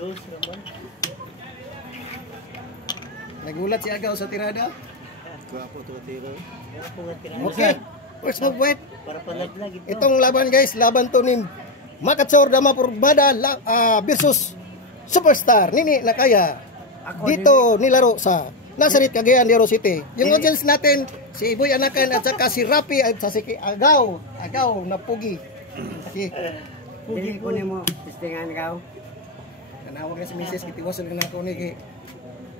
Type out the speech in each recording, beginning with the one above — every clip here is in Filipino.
Dos naman. Nagulat si Agaw sa tirada. Gwapo to tiro. Okay. First move, wait. Para palaglag ito. Itong laban guys, laban to ni Makatsor Dama Purbada versus Superstar Nini Nakaya. Dito nilaro sa Nazaret, Cagayan de Oro City. Yung audience natin, si Boy Anakan at saka si Rapi at sa si Agaw na pugi. Si Pugi ko nimo testingan kaw. kanawag na si Mrs. kitiwas lang na ako ni kay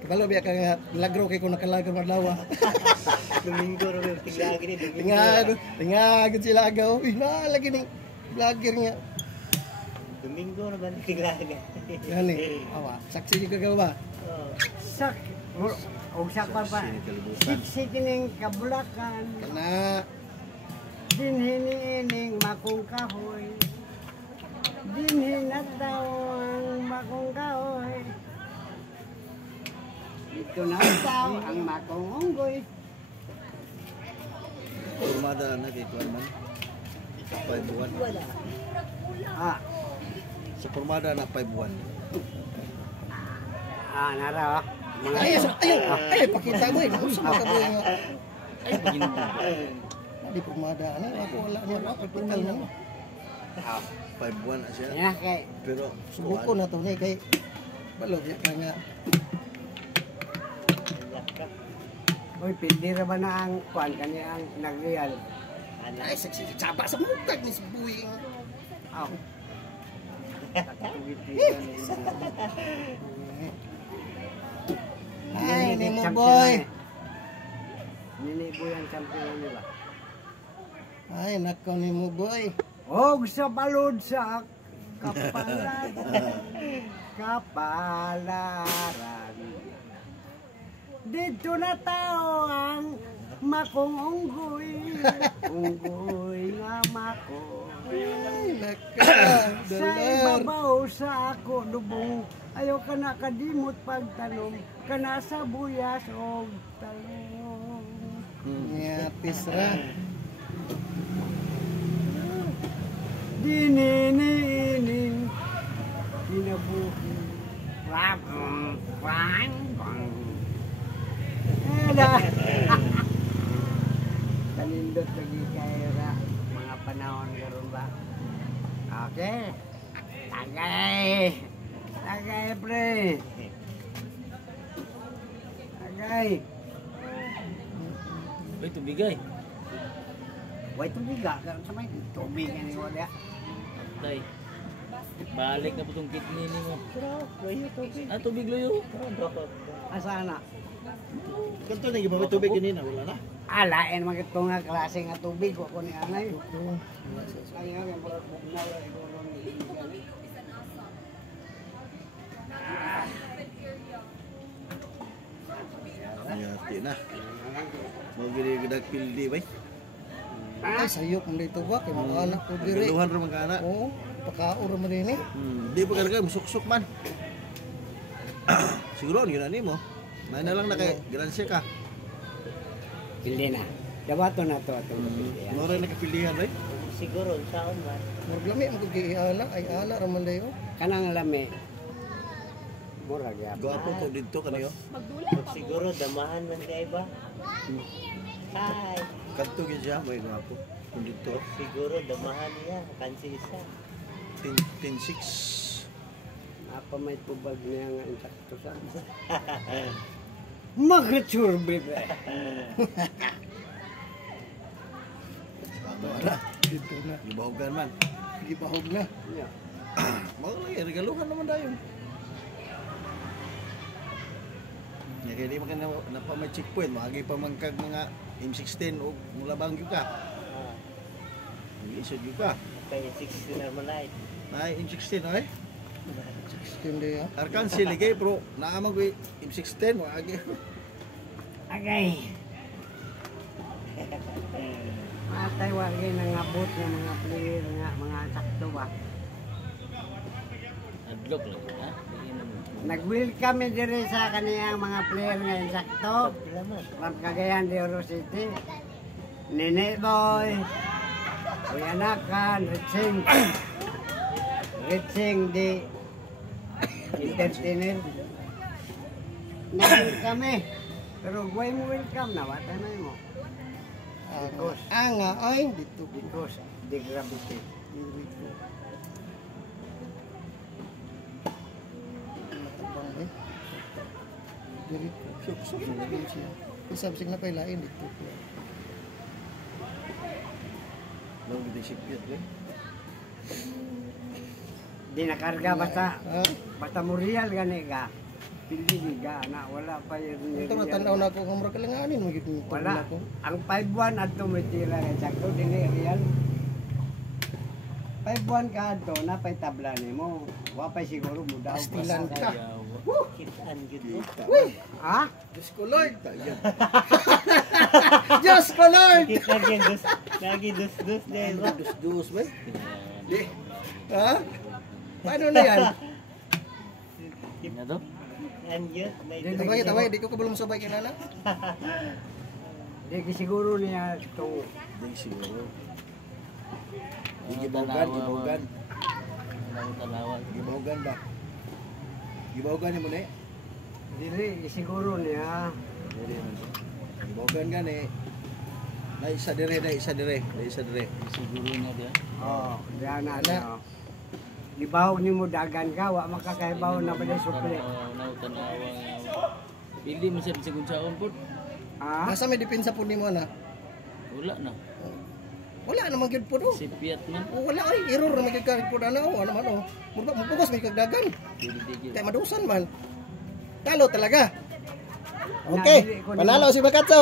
kabalo biya ka nga lagro kay ko nakalagro madlawa. Domingo ro tingagi ni Domingo. Tingagid sila Agaw. Uy, na lagi ning vlogger niya. Domingo ra man tingagi. Gani, awa, saksi ni Agaw ba? Oh. Sak og sak pa. Siksi kining kabulakan. Kana Dinhi ining makong kahoy. Dinhi nataw ang makong kahoy. Dito nataw ang makong unggoy. Turmada na kay Tuan man. 5 buwan. Ah, Sa pormada na 5 buwan. nara. ay, pakita mo eh. Nausap ka mo yung... Ay, di pumada. Ano, ako wala niya pa. Pagpintal na mo. 5 buwan na siya. Ya kay Pero Subuko na to ni kay... Balog ya ka nga. oy pindi ra ba na ang kuan kani ang nagreal. Ay, saksi. Saba sa mukag ni si Buing. Aw. Ay, ni mo boy. Nini boy ang champion ni ba? Ay, nako ni mo boy. Og sa balod sa kapalaran. Dito na tao ang makong unggoy. Unggoy nga makoy. Ay, nako. Sa ibabaw sa ako lubong. Ayaw ka na kadimot pagtanom. Kana sa buyas o talong. Nyapis ra. Dininining kinabuhi. Rang, rang, rang. Kanindot lagi kaira mga panahon karon ba? Okay. Tagay pre. Tagay. Uy, tubigay. Why tubig ka? Sa may tubig ni wala. Day. Balik na po itong kidney ni mo. Tubig loyo. Asa na? kanto na gibaway tubig kanina wala na. Alain mga ito nga klase nga tubig ko ni anay. Kaya nga mga bugnaw ra siguro ni. Yati na. Mo giri gadag pildi bay. Ay, sayop ang dito ba? Kaya mga anak ko diri. Galuhan ra man kana. Oo, pakaor man din eh. Di pa kalaga musuksok man. Siguro yun ani mo. May na lang na kay gransya ka. Hindi na. Dawato na to ato. Mo ra nakapilihan bay. Siguro, saan man. Maglami ang kugiana ay ala raman dayo. Kanang lami. Mura gyapon. Gwapo ko dito kaniyo. Siguro, damahan man kay ba? Hi. Kanto gyud siya bay gwapo. Kun dito Siguro, damahan niya. Kansi isa. 10-6. Apa may tubag niya nga insakto sa. Magsurbe ba? Wala, dito na. Gibahogan man. Gibahog na. Yeah. Mo lagi regaluhan naman dayon. Ya kaya di man na pa may checkpoint, maagi pa man kag mga M16 o mula Bangyo ka. Isod gyud ka. Kaya 60 naman na ito. Na M16 ay. 16 day ah. Arkan siligay bro, naamag ko M16 maagi. Agay. Matay wagi nangabot ng mga player nga mga sakto ba. Adlock lang, ha? Nag-welcome dire sa kaniyang mga player nga insakto. Laman. From Cagayan de Oro City. Nene Boy. Kuya Nakan, Ritsing. Ritsing di entertainer. Naging kami. Pero guay mo welcome na, wata na mo. Anga ay dito. Because the gravity. Matabang eh. Dito. Sok na din siya. Isabsig na pailain dito. Long di sipyat eh. Di nakarga basta. Ha? Basta mo real gani ka. Pili ka na wala pa yun. Ito natanaw na ako kung mura kalanganin mo gitu. Wala. Ang 5-1 adto mo tila kay sakto dili real. 5-1 ka adto na pay tabla nimo. Wa pa siguro mo daw. Pastilan ka. Kitaan gid. Ha? Diyos ko Lord. Diyos ko Lord. Kita gid dus. Lagi dus din. Dus ba? Ha? Paano na yan? Na to? Tabay, di ko kabulong sabay kinala. Di siguro niya to. Di siguro. Gibogan. Gibogan ba? Gibogan mo ni? Dili siguro niya. Gibogan gani. Na isa dire. Siguro na dia. Oh, diyan na. Ibawag ni mo dagan ka, wa makakaibaw na ba na supli. Tanawa. Pili mo sa sigun sa pud. Ha? Nasa may depensa po nimo na. Wala na. Wala naman gyud po do. Sipiat man. Wala ay error na magkakalit po na ano man oh. Mupugos may kagdagan. Pili Kaya madusan man. Talo talaga. Okay, panalo si Bakatsor.